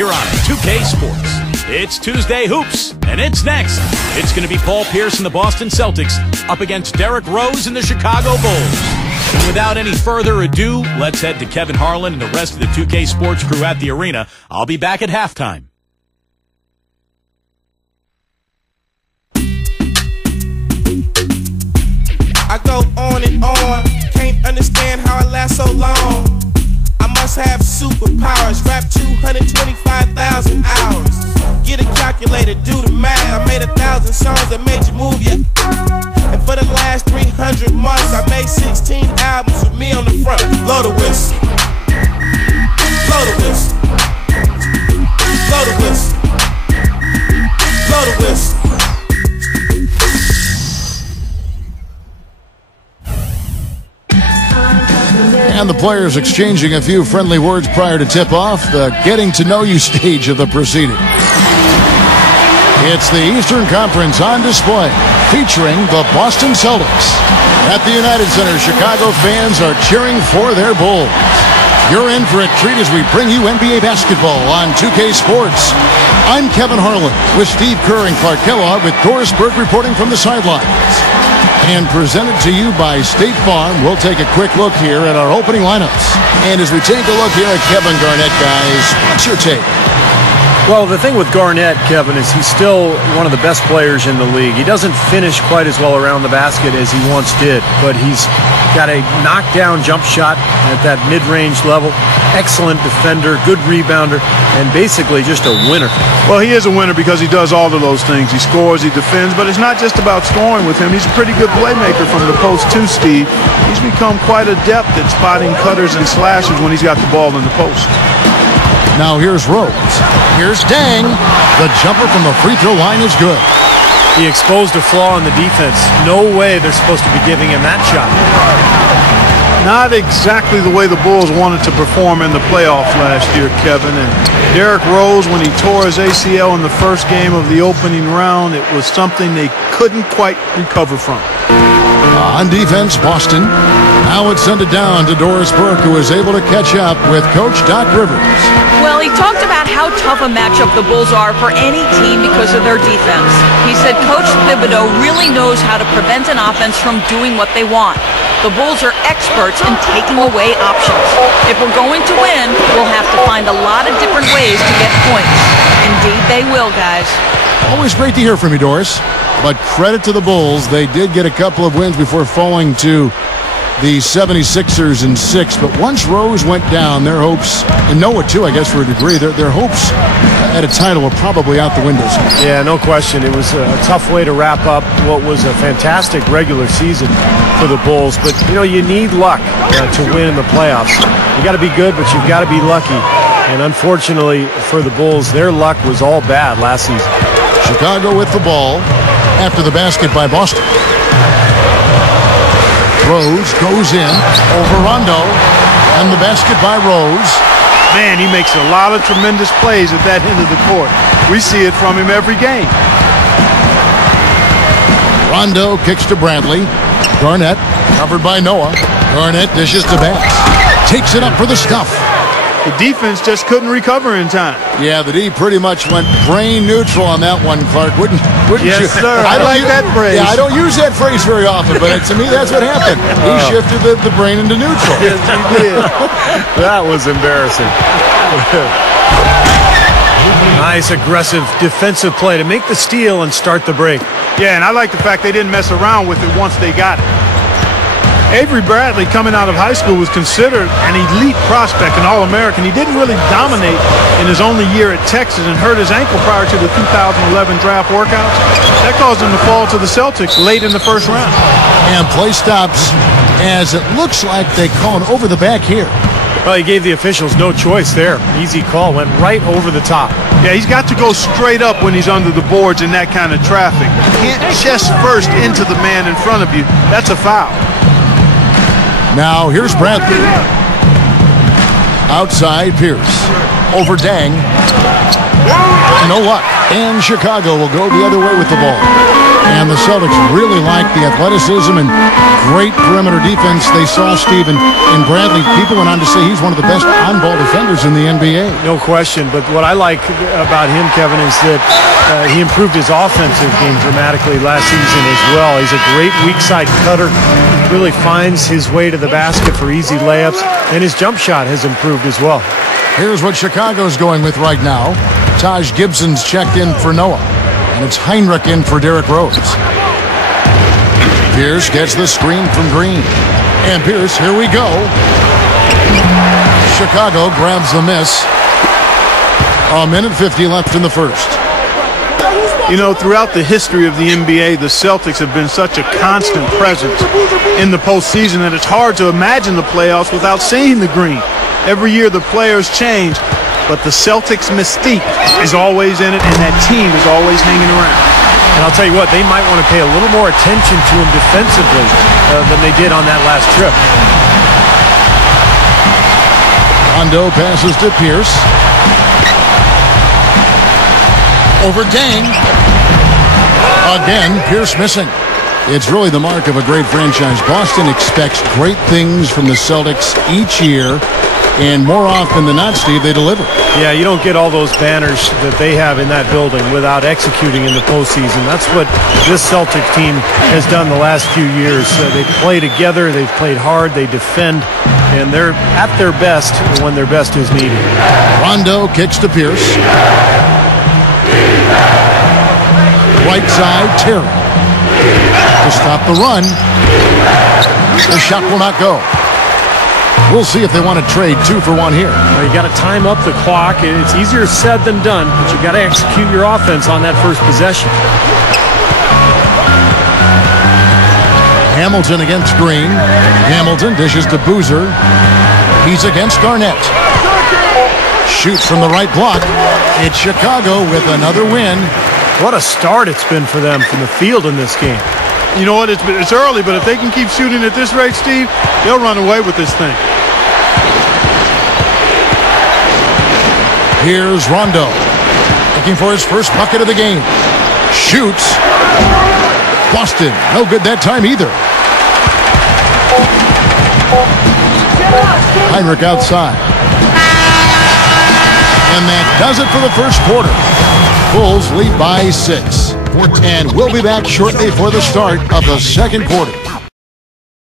here on 2K Sports. It's Tuesday Hoops, and it's next. It's going to be Paul Pierce and the Boston Celtics up against Derrick Rose and the Chicago Bulls. And without any further ado, let's head to Kevin Harlan and the rest of the 2K Sports crew at the arena. I'll be back at halftime. I go on and on, can't understand how I last so long. I must have superpowers, rap 225,000 hours. Get a calculator, do the math. I made 1,000 songs that made you move, yeah. And for the last 300 months, I made 16 albums with me on the front. Blow the whistle. Blow the whistle. Blow the whistle. Blow the whistle. And the players exchanging a few friendly words prior to tip-off, the getting-to-know-you stage of the proceeding. It's the Eastern Conference on display, featuring the Boston Celtics. At the United Center, Chicago fans are cheering for their Bulls. You're in for a treat as we bring you NBA basketball on 2K Sports. I'm Kevin Harlan with Steve Kerr and Clark Kellogg with Doris Burke reporting from the sidelines. And presented to you by State Farm, we'll take a quick look here at our opening lineups. And as we take a look here at Kevin Garnett, guys, what's your take? Well, the thing with Garnett, Kevin, is he's still one of the best players in the league. He doesn't finish quite as well around the basket as he once did, but he's got a knockdown jump shot at that mid-range level. Excellent defender, good rebounder, and basically just a winner. Well, he is a winner because he does all of those things. He scores, he defends, but it's not just about scoring with him. He's a pretty good playmaker from the post too, Steve. He's become quite adept at spotting cutters and slashers when he's got the ball in the post. Now here's Rose. Here's Dang. The jumper from the free throw line is good. He exposed a flaw in the defense. No way they're supposed to be giving him that shot. Not exactly the way the Bulls wanted to perform in the playoffs last year, Kevin. And Derrick Rose, when he tore his ACL in the first game of the opening round, it was something they couldn't quite recover from. On defense, Boston. Now it's sent it down to Doris Burke, who is able to catch up with Coach Doc Rivers. Well, he talked about how tough a matchup the Bulls are for any team because of their defense. He said Coach Thibodeau really knows how to prevent an offense from doing what they want. The Bulls are experts in taking away options. If we're going to win, we'll have to find a lot of different ways to get points. Indeed, they will, guys. Always great to hear from you, Doris. But credit to the Bulls. They did get a couple of wins before falling to the 76ers in 6. But once Rose went down, their hopes, and Noah too, I guess, for a degree, their hopes at a title were probably out the windows. Yeah, no question. It was a tough way to wrap up what was a fantastic regular season for the Bulls. But, you know, you need luck to win in the playoffs. You got to be good, but you've got to be lucky. And unfortunately for the Bulls, their luck was all bad last season. Chicago with the ball after the basket by Boston. Rose goes in over Rondo, and the basket by Rose. Man, he makes a lot of tremendous plays at that end of the court. We see it from him every game. Rondo kicks to Bradley. Garnett covered by Noah. Garnett dishes to Bass. Takes it up for the stuff. The defense just couldn't recover in time. Yeah, the D pretty much went brain neutral on that one, Clark. Wouldn't yes, you? Yes, sir. I like that phrase. Yeah, I don't use that phrase very often, but to me, that's what happened. He shifted the brain into neutral. Yes, he did. That was embarrassing. Nice, aggressive defensive play to make the steal and start the break. Yeah, and I like the fact they didn't mess around with it once they got it. Avery Bradley, coming out of high school, was considered an elite prospect, an All-American. He didn't really dominate in his only year at Texas and hurt his ankle prior to the 2011 draft workouts. That caused him to fall to the Celtics late in the first round. And play stops as it looks like they call an over the back here. Well, he gave the officials no choice there. Easy call, went right over the top. Yeah, he's got to go straight up when he's under the boards in that kind of traffic. You can't chest first into the man in front of you. That's a foul. Now here's Bradley. Outside Pierce. Over Dang. No luck. And Chicago will go the other way with the ball. And the Celtics really like the athleticism and great perimeter defense they saw, Stephen, in Bradley. People went on to say he's one of the best on-ball defenders in the NBA. No question, but what I like about him, Kevin, is that he improved his offensive game dramatically last season as well. He's a great weak side cutter, really finds his way to the basket for easy layups, and his jump shot has improved as well. Here's what Chicago's going with right now. Taj Gibson's checked in for Noah, and it's Heinrich in for Derrick Rose. Pierce gets the screen from Green. And Pierce, here we go. Chicago grabs the miss. A minute 50 left in the first. You know, throughout the history of the NBA, the Celtics have been such a constant presence in the postseason that it's hard to imagine the playoffs without seeing the green. Every year the players change, but the Celtics mystique is always in it, and that team is always hanging around. And I'll tell you what, they might want to pay a little more attention to him defensively than they did on that last trip. Rondo passes to Pierce. Over Deng. Again, Pierce missing. It's really the mark of a great franchise. Boston expects great things from the Celtics each year, and more often than not, Steve, they deliver. Yeah, you don't get all those banners that they have in that building without executing in the postseason. That's what this Celtic team has done the last few years. They play together, they've played hard, they defend, and they're at their best when their best is needed. Rondo kicks to Pierce. Right side, Terry. To stop the run. The shot will not go. We'll see if they want to trade 2 for 1 here. Well, you got to time up the clock. It's easier said than done, but you got to execute your offense on that first possession. Hamilton against Green. Hamilton dishes to Boozer. He's against Garnett. Shoots from the right block. It's Chicago with another win. What a start it's been for them from the field in this game. You know what, it's early, but if they can keep shooting at this rate, Steve, they'll run away with this thing. Here's Rondo, looking for his first bucket of the game. Shoots. Boston, no good that time either. Heinrich outside. And that does it for the first quarter. Bulls lead by 6. And we'll be back shortly for the start of the second quarter.